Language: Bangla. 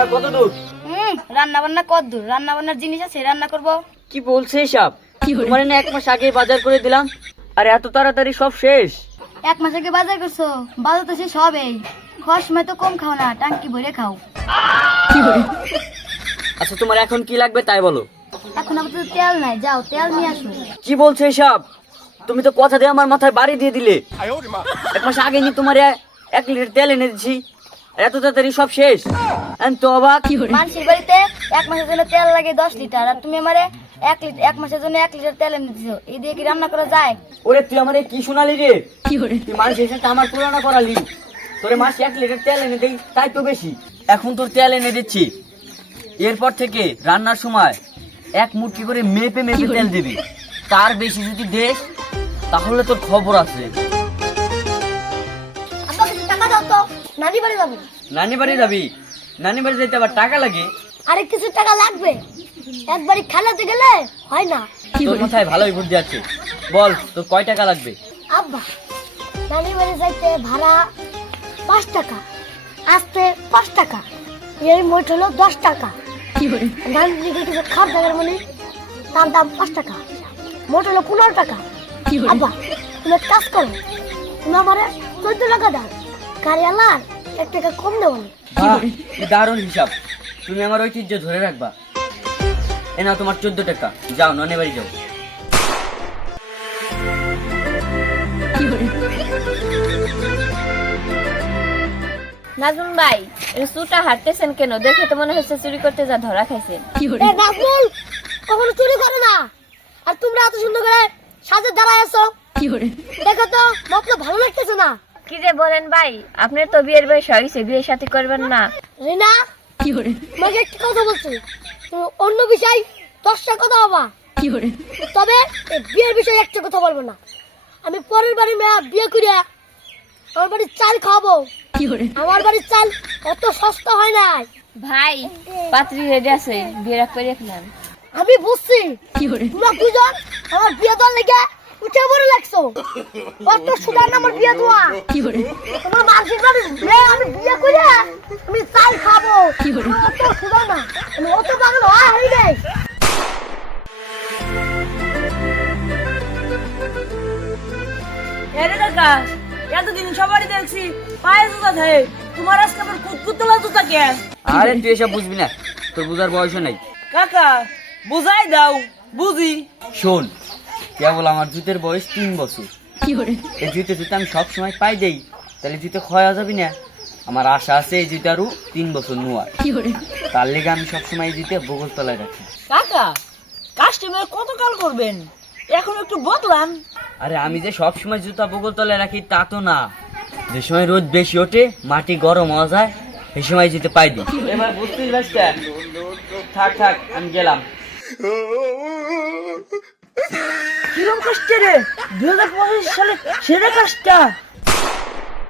বান্না কত দূর? রান্না বান্না কত দূর? রান্না বান্নার জিনিস আছে, রান্না করব। কি বলছে এসব? তোমার না 1 মাস আগে বাজার করে দিলাম, আর এত তাড়াতাড়ি সব শেষ? 1 মাস আগে বাজার করছো, বাজার তো শেষ হবেই। খাওয়ার সময় তো কম খাও না, টাঙ্কি ভরে খাও। আচ্ছা তোমার এখন কি লাগবে তাই বলো। এখন আপাতত তেল নাই, যাও তেল নিয়ে আসো। কি বলছো এসব? তুমি তো কথা দিয়ে আমার মাথায় বাড়ি দিয়ে দিলে। 1 মাস আগে নি তোমার 1 লিটার তেল এনে দিচ্ছি, আর এত তাড়াতাড়ি সব শেষ? আমি তো অবাক। মানুষের বাড়িতে 1 মাসের জন্য তেল লাগে 10 লিটার, আর তুমি আমারে 1 মাসের জন্য 1 লিটার তেল এনে দিছো। এই দিয়ে কি রান্না করা যায়? ওরে তুই আমারে কি শোনালি রে? তুই মানুষের সাথে আমার তুলনা করালি। তোরে মাস 1 লিটার তেল এনে দেই, তাই তো বেশি। এখন তোর তেল এনে দিচ্ছি, এরপর থেকে রান্নার সময় 1 মুঠি করে মেপে মেপে তেল দিবি। তার বেশি যদি দেশ তাহলে তোর খবর আছে। আব্বা কিছু টাকা দাও তো, নানি বাড়ি যাবো। নানি বাড়ি যাবি? নানি বাড়ি যাইতে আবার টাকা লাগে? আরে কিছু টাকা লাগবে, একবারই খেলাতে গেলে হয় না। তোর মাথায় ভালোই বুদ্ধি আছে, বল তোর কয় টাকা লাগবে? আব্বা নানি বাড়ি যাইতে ভাড়া 5 টাকা, আসতে 5 টাকা, এই মোট হলো 10 টাকা। নানি দিকে কিছু খাবার টাকার মানে তার দাম 5 টাকা, মোট হলো 15 টাকা। আব্বা তুমি এক কাজ করো, তুমি আমারে 14 টাকা দাও, গাড়ি আলার 1 টাকা কম দেবো। কি দারুণ হিসাব, তুমি আমার ঐতিহ্য ধরে রাখবা। এ নাও তোমার 14 টাকা, যাও নানি বাড়ি যাও। নাজমুল ভাই, সুটা হাঁটতেছেন কেন? দেখে তো মনে হচ্ছে চুরি করতে যা ধরা খাইছেন। নাজমুল কখনো চুরি করে না, আর তোমরা এত সুন্দর করে সাজে দাঁড়ায় আছো, দেখো তো মতলব ভালো লাগতেছে না। কি যে বলেন ভাই, আপনার তো বিয়ের বয়স হয়েছে, বিয়ে সাথে করবেন না? রিনা তোমাকে একটা কথা বলছি, তুমি অন্য বিষয় 10টা কথা বাবা, তবে এই বিয়ের বিষয়ে একটা কথা বলবো না। আমি পরের বাড়ি মেয়ে বিয়ে করিয়া আমার বাড়ির চাল খাবো। আমার বাড়ির চাল অত সস্তা হয় না। ভাই পাত্রী রেডি আছে, বিয়ে করে ফেলেন। আমি বুঝছি তোমরা দুজন আমার বিয়ে দেওয়ার লেগে উঠে পড়ে লাগছো, অত সুদার না আমার বিয়ে দেওয়া। তোমার মানসিক মেয়ে আমি বিয়ে করে আমি চাল খাবো, অত সুদার না, আমি অত পাগল হয়ে গেই। আরে কাকা, এতদিন সবারই দেখছি পায়ে জুতা থাকে, তোমার আজকে আবার কুতকুতলা জুতা কে? আরে তুই এসব বুঝবি না, তোর বুঝার বয়সও নাই। কাকা বুঝাই দাও, বুঝি। শোন, কেবল আমার জুতের বয়স 3 বছর। এই জুতে জুতে আমি সবসময় পাই দেই, তাহলে জুতে ক্ষয় হয়ে যাবি না। আমার আশা আছে এই জুতে আরো 3 বছর নোয়া, তার লেগে আমি সবসময় এই জুতে বগল তলায় রাখি। কাকা কাস্টমার কত কাল করবেন, এখন একটু বদলান। আরে আমি যে সবসময় জুতা বগল তলায় রাখি তা তো না, যে সময় রোদ বেশি ওঠে, মাটি গরম হওয়া যায়, এই সময় জুতে পাই দিই। এবার বুঝতেই পারছিস, থাক থাক আমি গেলাম। কিরম কাজটা রে, 2025 সালে সেরা কাজটা।